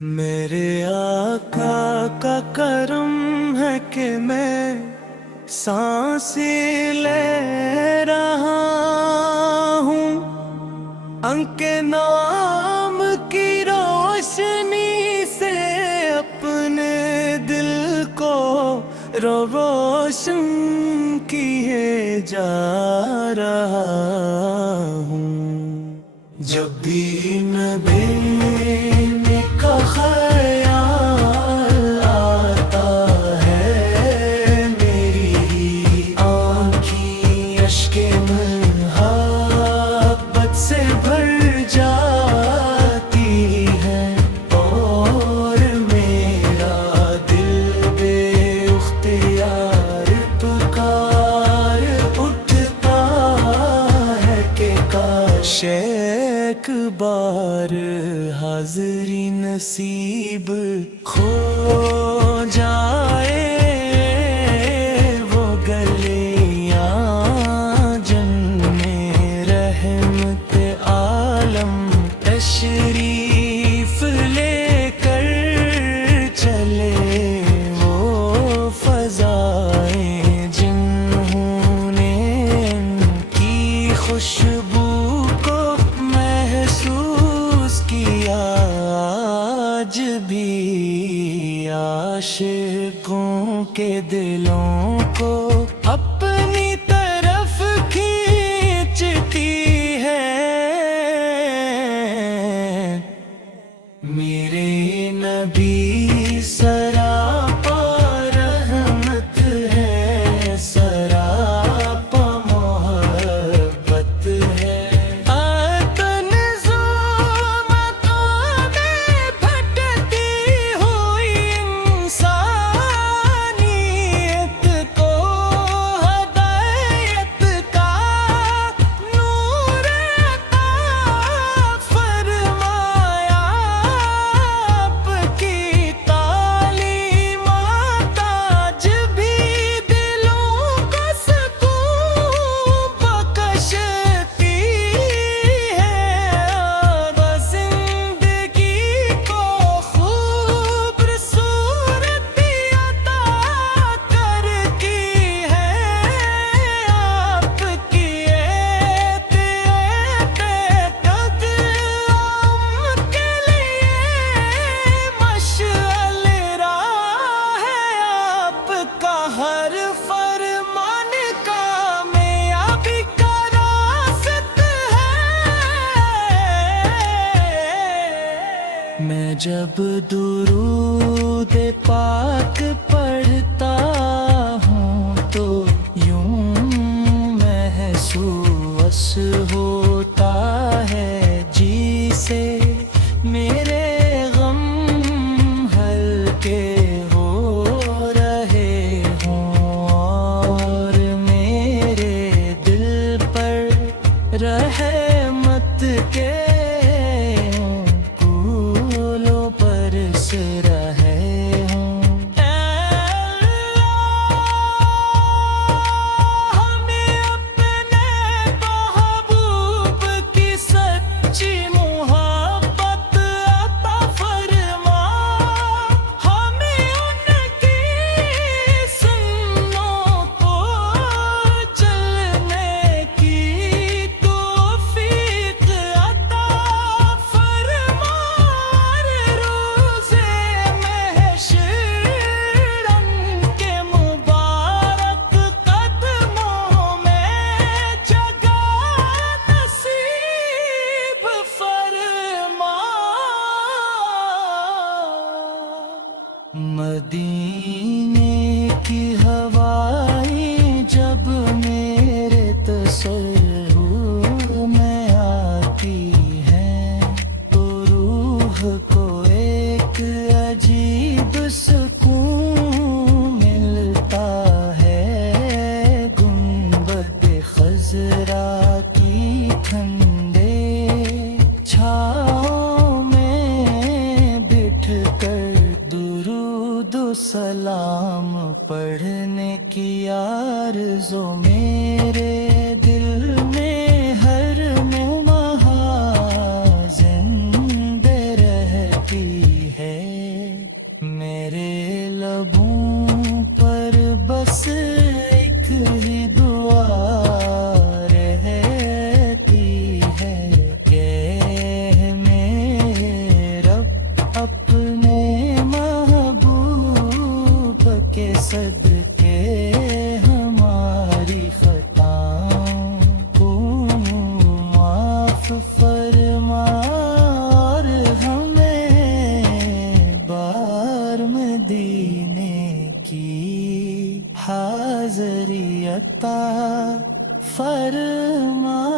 میرے آقا کا کرم ہے کہ میں سانسیں لے رہا ہوں، ان کے نام کی روشنی سے اپنے دل کو روشن کیے جا رہا ہوں۔ جب بھی نبی کا خیال آتا ہے، میری آنکھیں اشک محبت سے بھر جاتی ہے، اور میرا دل بے اختیار پکار اٹھتا ہے کہ کاش ایک بار حاضری نصیب کھو جائے، وہ گلیاں جن میں رحمت عالم تشریف لے کر چلے، وہ فضائیں جنہوں نے ان کی خوشبو کو محسوس کیا، آج بھی عاشقوں کے دلوں کو اپنی طرف کھینچتی ہے۔ میرے نبی سراپا رحمت ہے، سراپا محبت ہے۔ ہر فرمان کامیابی کا راست ہے۔ میں جب درود پاک پڑھتا ہوں تو یوں محسوس ہوتا ہے جیسے میرے غم ہلکے رحمت کے پھولوں برس رہے ہوں۔ ہمیں اپنے محبوب کی سچی محبت عطا فرما، ہمیں ان کی سنتوں پر چلنے کی مدینے کی ہوائیں جب میرے تصور میں آتی ہیں تو روح کو ایک عجیب سکون ملتا ہے، گنبد خضرا کی ٹھنڈے چھاؤں میں بٹھ کر درود و سلام پڑھنے کی آرزو میرے دل میں ہر لمحہ زندہ رہتی ہے۔ حاضری عطا فرما